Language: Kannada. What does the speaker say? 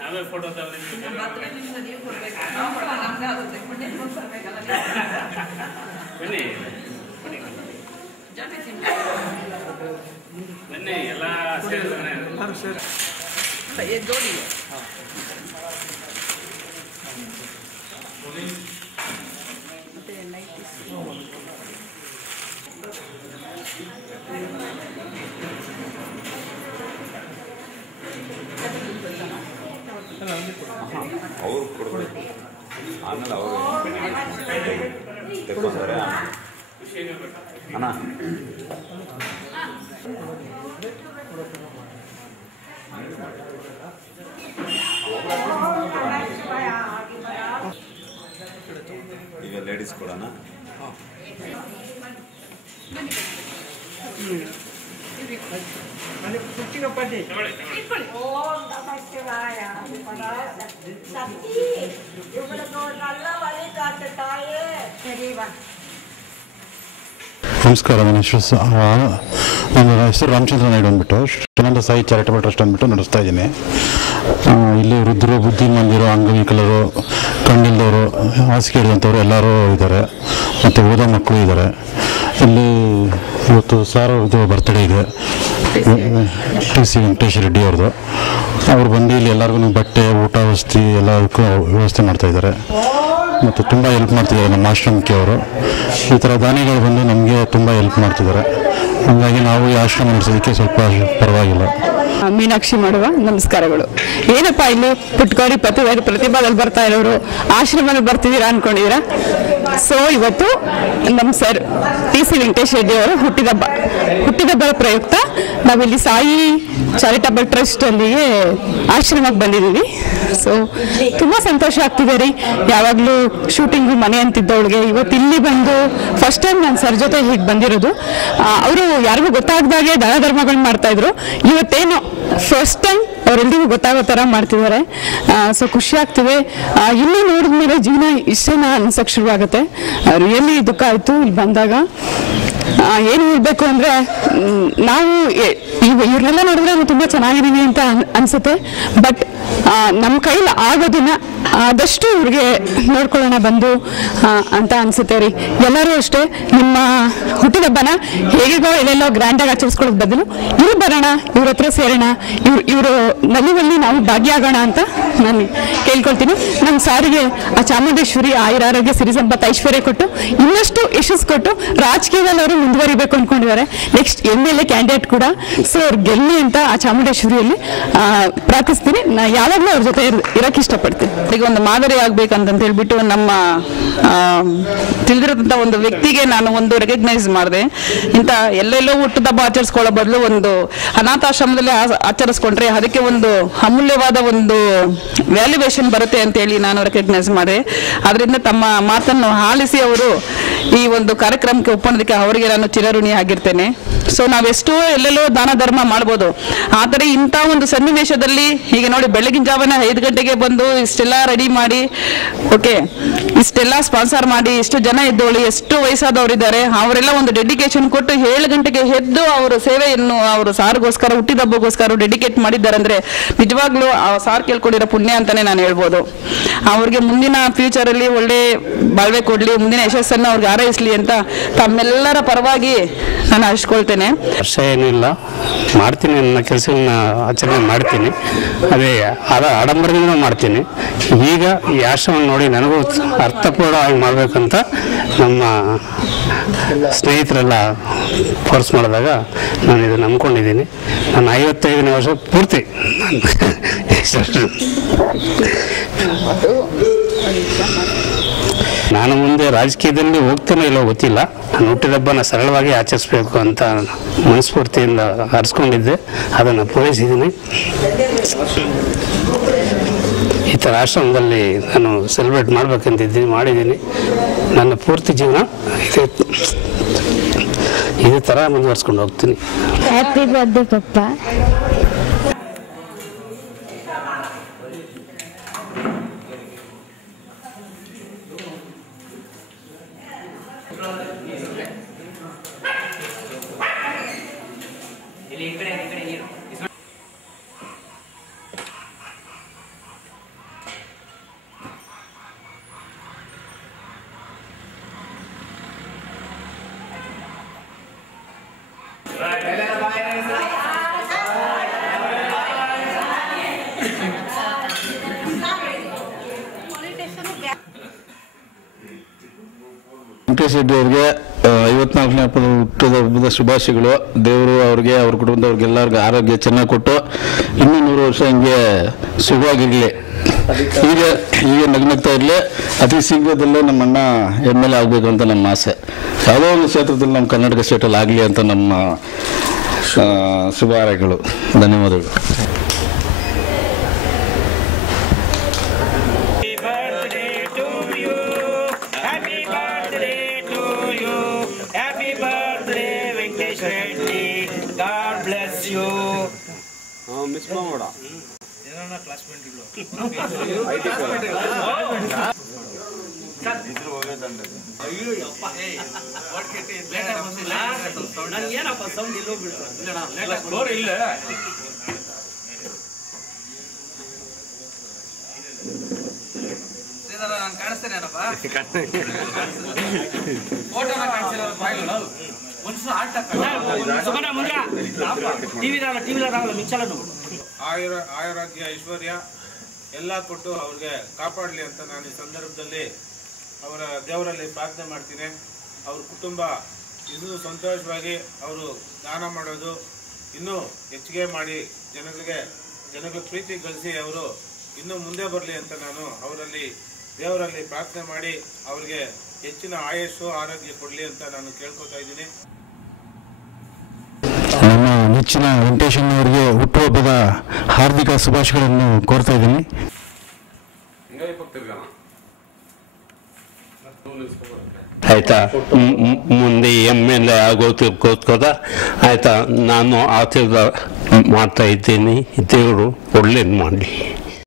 ನಾವೇ ಫೋಟೋ ಬನ್ನಿ ಎಲ್ಲ ಜೋಡಿ ಮತ್ತೆ ಅವ್ರು ಕೊಡಬೇಕು ಆಮೇಲೆ ಅವರು ತೆಗೆದುಕೊಂಡ್ರೆ ಅಣ್ಣ ಈಗ ಲೇಡೀಸ್ ಕೊಡೋಣ ನಮಸ್ಕಾರ. ನನ್ನ ಹೆಸರು ರಾಮಚಂದ್ರ ನಾಯ್ಡು ಅಂದ್ಬಿಟ್ಟು ಶ್ರೀಮಂತ ಸಾಯಿ ಚಾರಿಟಬಲ್ ಟ್ರಸ್ಟ್ ಅಂದ್ಬಿಟ್ಟು ನಡೆಸ್ತಾ ಇದ್ದೀನಿ. ಇಲ್ಲಿ ವೃದ್ಧರು, ಬುದ್ಧಿಮಾಂದ್ಯರು, ಅಂಗವಿಕಲರು, ಕಣ್ಣಿಲ್ದವರು, ಹಾಸಿಗೆ ಹಿಡಿದಂಥವ್ರು ಎಲ್ಲರೂ ಇದ್ದಾರೆ ಮತ್ತು ಓದೋ ಮಕ್ಕಳು ಇದ್ದಾರೆ. ಇಲ್ಲಿ ಇವತ್ತು ಸಾರ್ ಅವ್ರದ್ದು ಬರ್ತ್ಡೇ ಇದೆ, ಟಿ.ಸಿ. ವೆಂಕಟೇಶ್ ರೆಡ್ಡಿ ಅವ್ರದ್ದು. ಅವ್ರು ಬಂದು ಇಲ್ಲಿ ಎಲ್ಲರಿಗೂ ಬಟ್ಟೆ, ಊಟ, ವಸತಿ ಎಲ್ಲದಕ್ಕೂ ವ್ಯವಸ್ಥೆ ಮಾಡ್ತಾಯಿದ್ದಾರೆ ಮತ್ತು ತುಂಬ ಹೆಲ್ಪ್ ಮಾಡ್ತಿದ್ದಾರೆ ನಮ್ಮ ಆಶ್ರಮಕ್ಕೆ. ಅವರು ಈ ಥರ ದಾನಿಗಳು ಬಂದು ನಮಗೆ ತುಂಬ ಹೆಲ್ಪ್ ಮಾಡ್ತಿದ್ದಾರೆ. ಹಾಗಾಗಿ ನಾವು ಈ ಆಶ್ರಮ ನಡೆಸೋದಕ್ಕೆ ಸ್ವಲ್ಪ ಪರವಾಗಿಲ್ಲ. ಮೀನಾಕ್ಷಿ ಮಾಡುವ ನಮಸ್ಕಾರಗಳು. ಏನಪ್ಪ ಇಲ್ಲಿ ಪುಟ್ಕೋಡಿ ಪ್ರತಿಭಾದಲ್ಲಿ ಬರ್ತಾ ಇರೋರು ಆಶ್ರಮದಲ್ಲಿ ಬರ್ತಿದ್ದೀರಾ ಅನ್ಕೊಂಡಿದ್ದೀರಾ? ಸೊ ಇವತ್ತು ನಮ್ಮ ಸರ್ ಟಿ.ಸಿ. ವೆಂಕಟೇಶ್ ರೆಡ್ಡಿ ಅವರು ಹುಟ್ಟಿದಬ್ಬರ ಪ್ರಯುಕ್ತ ನಾವಿಲ್ಲಿ ಸಾಯಿ ಚಾರಿಟಬಲ್ ಟ್ರಸ್ಟ್ ಅಲ್ಲಿಗೆ ಆಶ್ರಮಕ್ಕೆ ಬಂದಿದ್ದೀವಿ. ಸೊ ತುಂಬ ಸಂತೋಷ ಆಗ್ತಿದೆ ರೀ. ಯಾವಾಗಲೂ ಶೂಟಿಂಗು ಮನೆ ಅಂತಿದ್ದವಳಿಗೆ ಇವತ್ತು ಇಲ್ಲಿ ಬಂದು ಫಸ್ಟ್ ಟೈಮ್ ನಾನು ಸರ್ ಜೊತೆ ಹೀಗೆ ಬಂದಿರೋದು. ಅವರು ಯಾರಿಗೂ ಗೊತ್ತಾಗ್ದಾಗೆ ದಾನ ಧರ್ಮಗಳು ಮಾಡ್ತಾಯಿದ್ರು. ಇವತ್ತೇನು ಫಸ್ಟ್ ಟೈಮ್ ಅವರೆಲ್ಲರಿಗೂ ಗೊತ್ತಾಗೋ ಥರ ಮಾಡ್ತಿದ್ದಾರೆ. ಸೊ ಖುಷಿ ಆಗ್ತಿದೆ. ಇನ್ನೂ ನೋಡಿದ್ಮೇಲೆ ಜೀವನ ಇಷ್ಟೇನ ಅನ್ಸಕ್ಕೆ ಶುರುವಾಗುತ್ತೆ. ರಿಯಲಿ ದುಃಖ ಆಯಿತು ಇಲ್ಲಿ ಬಂದಾಗ. ಏನು ಹೇಳಬೇಕು ಅಂದರೆ ನಾವು ಇವ್ರನ್ನೆಲ್ಲ ನೋಡಿದ್ರೆ ನಾವು ತುಂಬ ಚೆನ್ನಾಗಿದ್ದೀವಿ ಅಂತ ಅನಿಸುತ್ತೆ. ಬಟ್ ನಮ್ಮ ಕೈಲಿ ಆಗೋದನ್ನ ಆದಷ್ಟು ಇವ್ರಿಗೆ ನೋಡ್ಕೊಳ್ಳೋಣ ಬಂದು ಅಂತ ಅನಿಸುತ್ತೆ ರೀ. ಎಲ್ಲರೂ ಅಷ್ಟೇ ನಿಮ್ಮ ಹುಟ್ಟಿದಬ್ಬನ ಹೇಗೋ ಎಲ್ಲೆಲ್ಲೋ ಗ್ರ್ಯಾಂಡಾಗಿ ಆಚರಿಸ್ಕೊಳ್ಳೋದು ಬದಲು ಇಲ್ಲಿ ಬರೋಣ, ಇವ್ರ ಹತ್ರ ಸೇರೋಣ, ಇವರು ನಲಿವಲ್ಲಿ ನಾವು ಭಾಗಿಯಾಗೋಣ ಅಂತ ನಾನು ಕೇಳ್ಕೊಳ್ತೀನಿ. ನಮ್ಮ ಸಾರಿಗೆ ಆ ಚಾಮುಂಡೇಶ್ವರಿ ಆಯುರಾರೋಗ್ಯ ಸಿರಿ ಸಂಪತ್ತು ಐಶ್ವರ್ಯ ಕೊಟ್ಟು ಇನ್ನಷ್ಟು ಯಶಸ್ಸು ಕೊಟ್ಟು ರಾಜಕೀಯದಲ್ಲಿ ಅವರು ಮುಂದುವರಿಬೇಕು ಅಂದ್ಕೊಂಡಿದ್ದಾರೆ. ನೆಕ್ಸ್ಟ್ MLA ಕ್ಯಾಂಡಿಡೇಟ್ ಕೂಡ. ಸೊ ಅವ್ರು ಗೆಲ್ಲಿ ಅಂತ ಆ ಚಾಮುಂಡೇಶ್ವರಿಯಲ್ಲಿ ಪ್ರಾರ್ಥಿಸ್ತೀನಿ. ನಾ ಯಾವಾಗಲೂ ಅವ್ರ ಜೊತೆ ಇರೋಕ್ಕೆ ಇಷ್ಟಪಡ್ತೀನಿ. ಈಗ ಒಂದು ಮಾದರಿ ಆಗ್ಬೇಕಂತ ಹೇಳ್ಬಿಟ್ಟು ನಮ್ಮ ತಿಳಿದಿರೋಂಥ ಒಂದು ವ್ಯಕ್ತಿಗೆ ನಾನು ಒಂದು ರೆಕಗ್ನೈಸ್ ಮಾಡಿದೆ. ಇಂಥ ಎಲ್ಲೆಲ್ಲೋ ಹುಟ್ಟುದಬ್ಬ ಆಚರಿಸ್ಕೊಳ್ಳೋ ಬದಲು ಒಂದು ಅನಾಥಾಶ್ರಮದಲ್ಲಿ ಆಚರಿಸ್ಕೊಂಡ್ರೆ ಅದಕ್ಕೆ ಒಂದು ಅಮೂಲ್ಯವಾದ ಒಂದು ವ್ಯಾಲ್ಯುವೇಷನ್ ಬರುತ್ತೆ ಅಂತೇಳಿ ನಾನು ರೆಕಗ್ನೈಸ್ ಮಾಡಿದೆ. ಅದರಿಂದ ತಮ್ಮ ಮಾತನ್ನು ಆಲಿಸಿ ಅವರು ಈ ಒಂದು ಕಾರ್ಯಕ್ರಮಕ್ಕೆ ಒಪ್ಪೋದಕ್ಕೆ ಅವರಿಗೆ ನಾನು ಚಿರಋಣಿ ಆಗಿರ್ತೇನೆ. ಸೊ ನಾವೆಷ್ಟೋ ಎಲ್ಲೆಲ್ಲೋ ದಾನ ಧರ್ಮ ಮಾಡ್ಬೋದು, ಆದರೆ ಇಂಥ ಒಂದು ಸನ್ನಿವೇಶದಲ್ಲಿ ಈಗ ನೋಡಿ ಬೆಳಗಿನ ಜಾವನ 5 ಗಂಟೆಗೆ ಬಂದು ಇಷ್ಟೆಲ್ಲ ರೆಡಿ ಮಾಡಿ, ಓಕೆ, ಇಷ್ಟೆಲ್ಲ ಸ್ಪಾನ್ಸರ್ ಮಾಡಿ, ಇಷ್ಟು ಜನ ಇದ್ದೋಳಿ, ಎಷ್ಟು ವಯಸ್ಸಾದವರಿದ್ದಾರೆ, ಅವರೆಲ್ಲ ಒಂದು ಡೆಡಿಕೇಶನ್ ಕೊಟ್ಟು 7 ಗಂಟೆಗೆ ಎದ್ದು ಅವರ ಸೇವೆಯನ್ನು ಅವರು ಸಾರಿಗೋಸ್ಕರ ಹುಟ್ಟಿದಬ್ಬಗೋಸ್ಕರ ಡೆಡಿಕೇಟ್ ಮಾಡಿದ್ದಾರೆ ಅಂದರೆ ನಿಜವಾಗ್ಲೂ ಆ ಸಾರ್ ಕೇಳ್ಕೊಂಡಿರೋ ಪುಣ್ಯ ಅಂತಾನೆ ನಾನು ಹೇಳ್ಬೋದು. ಅವ್ರಿಗೆ ಮುಂದಿನ ಫ್ಯೂಚರಲ್ಲಿ ಒಳ್ಳೆ ಬಾಳ್ವೆ ಕೊಡಲಿ, ಮುಂದಿನ ಯಶಸ್ಸನ್ನು ಅವ್ರಿಗೆ ಹಾರೈಸಲಿ ಅಂತ ತಮ್ಮೆಲ್ಲರ ಪರವಾಗಿ ನಾನು ಹರ್ಸ್ಕೊಳ್ತೇನೆ. ವರ್ಷ ಏನೂ ಇಲ್ಲ, ಮಾಡ್ತೀನಿ, ನನ್ನ ಕೆಲಸಗಳನ್ನ ಆಚರಣೆ ಮಾಡ್ತೀನಿ. ಅದೇ ಆಡಂಬರದಿಂದ ಮಾಡ್ತೀನಿ. ಈಗ ಈ ಆಶ್ರಮ ನೋಡಿ ನನಗೂ ಅರ್ಥಪೂರ್ಣವಾಗಿ ಮಾಡಬೇಕಂತ ನಮ್ಮ ಸ್ನೇಹಿತರೆಲ್ಲ ಫೋರ್ಸ್ ಮಾಡಿದಾಗ ನಾನು ಇದು ನಂಬ್ಕೊಂಡಿದ್ದೀನಿ. ನಾನು 55ನೇ ವರ್ಷ ಪೂರ್ತಿ ನಾನು ಮುಂದೆ ರಾಜಕೀಯದಲ್ಲಿ ಹೋಗ್ತೇನೋ ಇಲ್ಲೋ ಗೊತ್ತಿಲ್ಲ. ನಾನು ಹುಟ್ಟಿದಬ್ಬನ ಸರಳವಾಗಿ ಆಚರಿಸ್ಬೇಕು ಅಂತ ಮನಸ್ಫೂರ್ತಿಯಿಂದ ಹರಿಸ್ಕೊಂಡಿದ್ದೆ, ಅದನ್ನು ಪೂರೈಸಿದ್ದೀನಿ. ಈ ಥರ ಆಶ್ರಮದಲ್ಲಿ ನಾನು ಸೆಲೆಬ್ರೇಟ್ ಮಾಡಬೇಕಂತಿದ್ದೀನಿ, ಮಾಡಿದ್ದೀನಿ. ನನ್ನ ಪೂರ್ತಿ ಜೀವನ ಇದೇ ಥರ ಮುಂದುವರ್ಸ್ಕೊಂಡು ಹೋಗ್ತೀನಿ. ಹ್ಯಾಪಿ ಬರ್ತ್ಡೇ ಪಪ್ಪ. ವೆಂಕಟೇಶ್ ರೆಡ್ಡಿ ಅವ್ರಿಗೆ 54ನೇ ಹುಟ್ಟುದ ಹಬ್ಬದ ಶುಭಾಶಯಗಳು. ದೇವರು ಅವ್ರಿಗೆ, ಅವ್ರ ಕುಟುಂಬದವ್ರಿಗೆ ಎಲ್ಲರಿಗೂ ಆರೋಗ್ಯ ಚೆನ್ನಾಗಿ ಕೊಟ್ಟು ಇನ್ನೂ 100 ವರ್ಷ ಹಿಂಗೆ ಸುಖವಾಗಿರಲಿ, ಹೀಗೆ ನಗ್ನಗ್ತಾ ಇರಲಿ. ಅತಿ ಶೀಘ್ರದಲ್ಲೇ ನಮ್ಮ ಅಣ್ಣ MLA ಆಗಬೇಕು ಅಂತ ನಮ್ಮ ಆಸೆ. ಯಾವುದೋ ಒಂದು ಕ್ಷೇತ್ರದಲ್ಲಿ ನಮ್ಮ ಕರ್ನಾಟಕ ಸ್ಟೇಟಲ್ಲಿ ಆಗಲಿ ಅಂತ ನಮ್ಮ ಶುಭ ಹಾರೈಕೆಗಳು. ಧನ್ಯವಾದಗಳು. ಮಿಸ್ ಮಾಡೋಣ ನಾನು ಕಾಣಿಸ್ತೇನೆಪ್ಪ ಫೋಟೋನ ಕಾಣಿಸಿಲ್ಲ ಆಯುರಾಗ್ಯ ಐಶ್ವರ್ಯ ಎಲ್ಲ ಕೊಟ್ಟು ಅವ್ರಿಗೆ ಕಾಪಾಡಲಿ ಅಂತ ನಾನು ಈ ಸಂದರ್ಭದಲ್ಲಿ ಅವರ ದೇವರಲ್ಲಿ ಪ್ರಾರ್ಥನೆ ಮಾಡ್ತೀನಿ. ಅವ್ರ ಕುಟುಂಬ ಇನ್ನೂ ಸಂತೋಷವಾಗಿ ಅವರು ದಾನ ಮಾಡೋದು ಇನ್ನೂ ಹೆಚ್ಚಿಗೆ ಮಾಡಿ ಜನಗಳ ಪ್ರೀತಿ ಗಳಿಸಿ ಅವರು ಇನ್ನೂ ಮುಂದೆ ಬರಲಿ ಅಂತ ನಾನು ಅವರಲ್ಲಿ ದೇವರಲ್ಲಿ ಪ್ರಾರ್ಥನೆ ಮಾಡಿ ಅವ್ರಿಗೆ ಹೆಚ್ಚಿನ ಆಯುಷು ಆರೋಗ್ಯ ಕೊಡಲಿ ಅಂತ ನಾನು ಕೇಳ್ಕೊತಾ ಇದ್ದೀನಿ. ನಮ್ಮ ನೆಚ್ಚಿನ ವೆಂಕಟೇಶಣ್ಣವರಿಗೆ ಹುಟ್ಟುಹಬ್ಬದ ಹಾರ್ದಿಕ ಶುಭಾಶಯಗಳನ್ನು ಕೋರ್ತಾ ಇದ್ದೀನಿ. ಆಯ್ತಾ, ಮುಂದೆ MLA ಆಗೋದಕ್ಕೋಸ್ಕರ ಆಯ್ತಾ ನಾನು ಆಶೀರ್ವಾದ ಮಾಡ್ತಾ ಇದ್ದೀನಿ. ದೇವರು ಒಳ್ಳೇದು ಮಾಡಲಿ.